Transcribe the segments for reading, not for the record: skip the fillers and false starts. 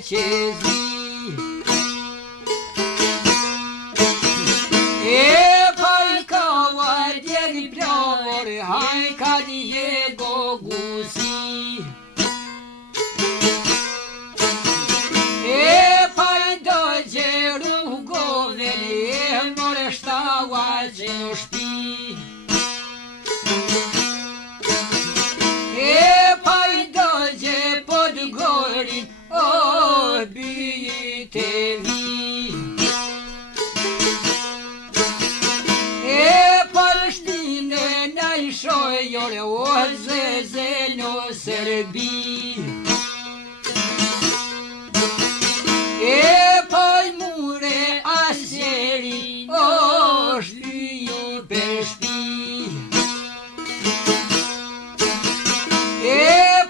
qezi. Hajka Diego Gusi pa dođe rugovene more šta vađeno špi pa dođe pod gorin obijte vi Šojole oze zeljo Srbi poj mure asjeri ožliju pešpi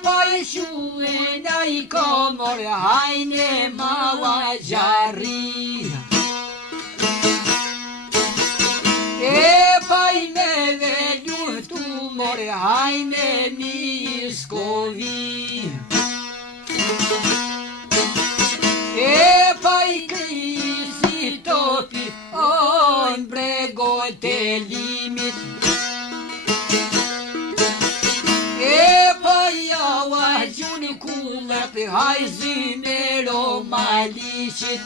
poj šuve naj komor hajne mala džari poj neve more hajne niskovi pa I krisi topi on bregote limit pa java gjuni kullat hajzimero maliqit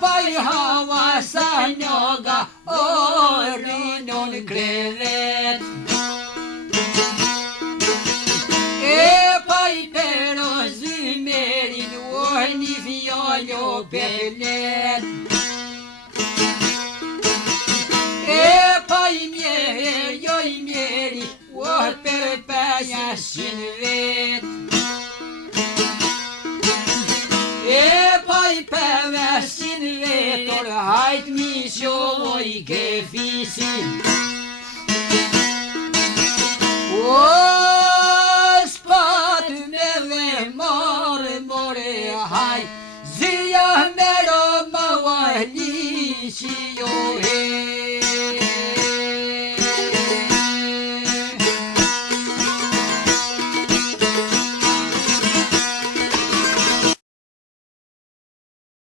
pa I hava sa njoga orinon krevet pa I pero zymerin orni fjollo pelet pa I mjeher joj mjeri or per peja sin vet pa I peve sin vetor hajt mi sjoj gefisin spat me more haj zia mero ma wahli si jo